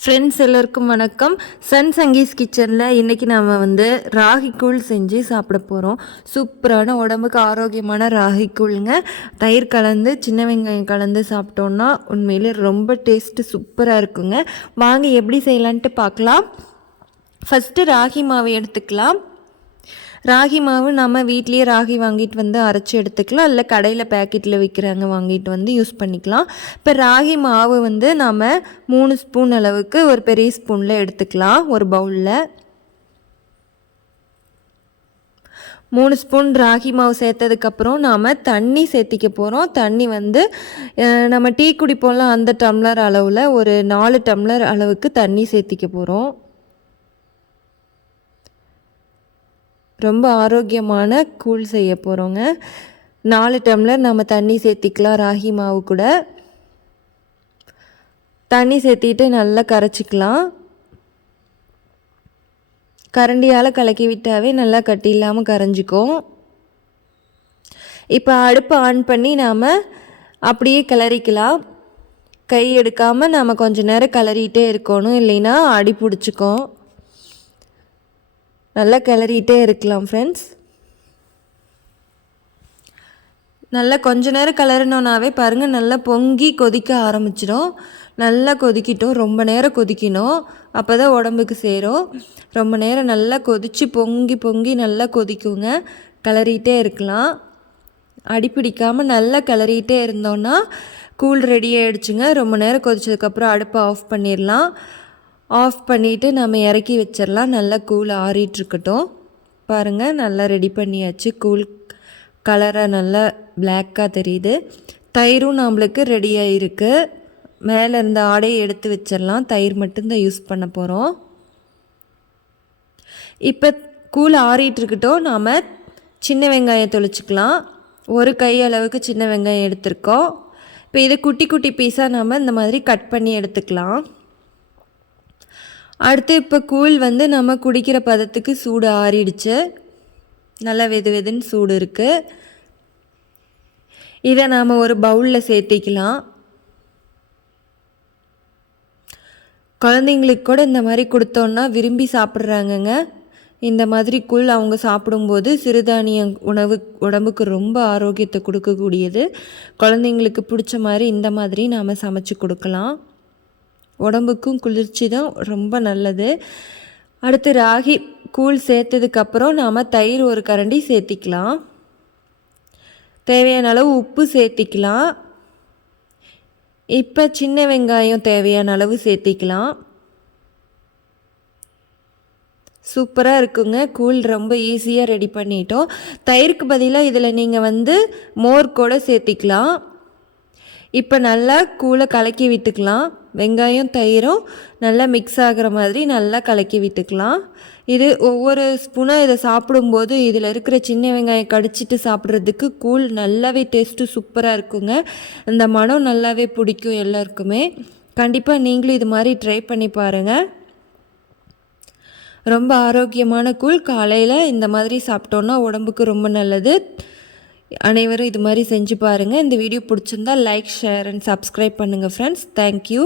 Friends எல்லோருக்கும் வணக்கம். Sun Sanghis கிச்சனில் இன்றைக்கி நாம் ராகி கூழ் செஞ்சு சாப்பிட போகிறோம். சூப்பரான உடம்புக்கு ஆரோக்கியமான ராகி கூழுங்க. தயிர் கலந்து சின்ன வெங்காயம் கலந்து சாப்பிட்டோன்னா உண்மையிலே ரொம்ப டேஸ்ட்டு சூப்பராக இருக்குங்க. வாங்க எப்படி செய்யலான்ட்டு பார்க்கலாம். ஃபஸ்ட்டு ராகி மாவு எடுத்துக்கலாம். ராகி மாவு நம்ம வீட்லேயே ராகி வாங்கிட்டு அரைச்சி எடுத்துக்கலாம், இல்லை கடையில் பேக்கெட்டில் விற்கிறாங்க வாங்கிட்டு யூஸ் பண்ணிக்கலாம். இப்போ ராகி மாவு நாம் 3 ஸ்பூன் அளவுக்கு ஒரு பெரிய ஸ்பூனில் எடுத்துக்கலாம். ஒரு பவுலில் 3 ஸ்பூன் ராகி மாவு சேர்த்ததுக்கப்புறம் நாம் தண்ணி சேர்த்திக்க போகிறோம். தண்ணி நம்ம டீ குடிப்போம்ல அந்த டம்ளர் அளவில் ஒரு 4 டம்ளர் அளவுக்கு தண்ணி சேர்த்திக்க போகிறோம். ரொம்ப ஆரோக்கியமான கூழ் செய்ய போகிறோங்க. 4 டம்ளர் நம்ம தண்ணி சேர்த்திக்கலாம். ராகி மாவு கூட தண்ணி சேர்த்திட்டு நல்லா கரைச்சிக்கலாம். கரண்டியால் கலக்கி விட்டாவே நல்லா கட்டி இல்லாமல் கரைஞ்சிக்கும். இப்போ அடுப்பை ஆன் பண்ணி நாம் அப்படியே கிளறிக்கலாம். கை எடுக்காமல் நாம் கொஞ்சம் நேரம் கிளறிட்டே இருக்கணும், இல்லைன்னா அடி பிடிச்சிக்கும். நல்லா கிளறிட்டே இருக்கலாம் ஃப்ரெண்ட்ஸ். நல்லா கொஞ்ச நேரம் கிளறினோன்னாவே பாருங்கள், நல்லா பொங்கி கொதிக்க ஆரம்பிச்சிடும். நல்லா கொதிக்கிட்டோம், ரொம்ப நேரம் கொதிக்கணும், அப்போ தான் உடம்புக்கு சேரும். ரொம்ப நேரம் நல்லா கொதித்து பொங்கி பொங்கி நல்லா கொதிக்குங்க. கிளறிட்டே இருக்கலாம். அடி பிடிக்காமல் நல்லா கிளறிட்டே இருந்தோன்னா கூழ் ரெடி ஆகிடுச்சுங்க. ரொம்ப நேரம் கொதிச்சதுக்கப்புறம் அடுப்பை ஆஃப் பண்ணிடலாம். ஆஃப் பண்ணிவிட்டு நம்ம இறக்கி வச்சிடலாம். நல்லா கூழ் ஆறிட்டுருக்கட்டும். பாருங்கள், நல்லா ரெடி பண்ணியாச்சு. கூழ் கலராக நல்லா பிளாக்காக தெரியுது. தயிரும் நம்மளுக்கு ரெடியாக இருக்குது. மேலே இருந்த ஆடையை எடுத்து வச்சிடலாம். தயிர் மட்டும்தான் யூஸ் பண்ண போகிறோம். இப்போ கூழ் ஆறிட்டுருக்கட்டும். நாம் சின்ன வெங்காயம் தொளிச்சிக்கலாம். ஒரு கை அளவுக்கு சின்ன வெங்காயம் எடுத்துருக்கோம். இப்போ இதை குட்டி குட்டி பீஸாக நாம் இந்த மாதிரி கட் பண்ணி எடுத்துக்கலாம். அடுத்து இப்போ கூழ் நம்ம குடிக்கிற பதத்துக்கு சூடு ஆறிடுச்சு. நல்லா வெது வெதுன்னு சூடு இருக்குது. இதை நாம் ஒரு பவுலில் சேர்த்திக்கலாம். குழந்தைங்களுக்கு கூட இந்த மாதிரி கொடுத்தோன்னா விரும்பி சாப்பிட்றாங்கங்க. இந்த மாதிரி கூழ் அவங்க சாப்பிடும்போது சிறுதானிய உணவு உடம்புக்கு ரொம்ப ஆரோக்கியத்தை கொடுக்கக்கூடியது. குழந்தைங்களுக்கு பிடிச்ச மாதிரி இந்த மாதிரி நாம் சமைச்சு கொடுக்கலாம். உடம்புக்கும் குளிர்ச்சி தான், ரொம்ப நல்லது. அடுத்து ராகி கூழ் சேர்த்ததுக்கப்புறம் நாம் தயிர் ஒரு கரண்டி சேர்த்திக்கலாம். தேவையான அளவு உப்பு சேர்த்திக்கலாம். இப்போ சின்ன வெங்காயம் தேவையான அளவு சேர்த்திக்கலாம். சூப்பராக இருக்குங்க. கூழ் ரொம்ப ஈஸியாக ரெடி பண்ணிட்டோம். தயிருக்கு பதிலாக இதில் நீங்கள் மோர் கூட சேர்த்திக்கலாம். இப்போ நல்லா கூழை கலக்கி விட்டுக்கலாம். வெங்காயம் தயிரும் நல்லா மிக்ஸ் ஆகிற மாதிரி நல்லா கலக்கி விட்டுக்கலாம். இது ஒவ்வொரு ஸ்பூனாக இதை சாப்பிடும்போது இதில் இருக்கிற சின்ன வெங்காயம் கடிச்சிட்டு சாப்பிட்றதுக்கு கூழ் நல்லாவே டேஸ்ட்டு சூப்பராக இருக்குங்க. இந்த மனம் நல்லாவே பிடிக்கும் எல்லாருக்குமே. கண்டிப்பாக நீங்களும் இது மாதிரி ட்ரை பண்ணி பாருங்கள். ரொம்ப ஆரோக்கியமான கூழ். காலையில் இந்த மாதிரி சாப்பிட்டோன்னா உடம்புக்கு ரொம்ப நல்லது. அனைவரும் இது மாதிரி செஞ்சு பாருங்கள். இந்த வீடியோ பிடிச்சிருந்தால் லைக், ஷேர் அண்ட் சப்ஸ்கிரைப் பண்ணுங்கள் ஃப்ரெண்ட்ஸ். தேங்க்யூ.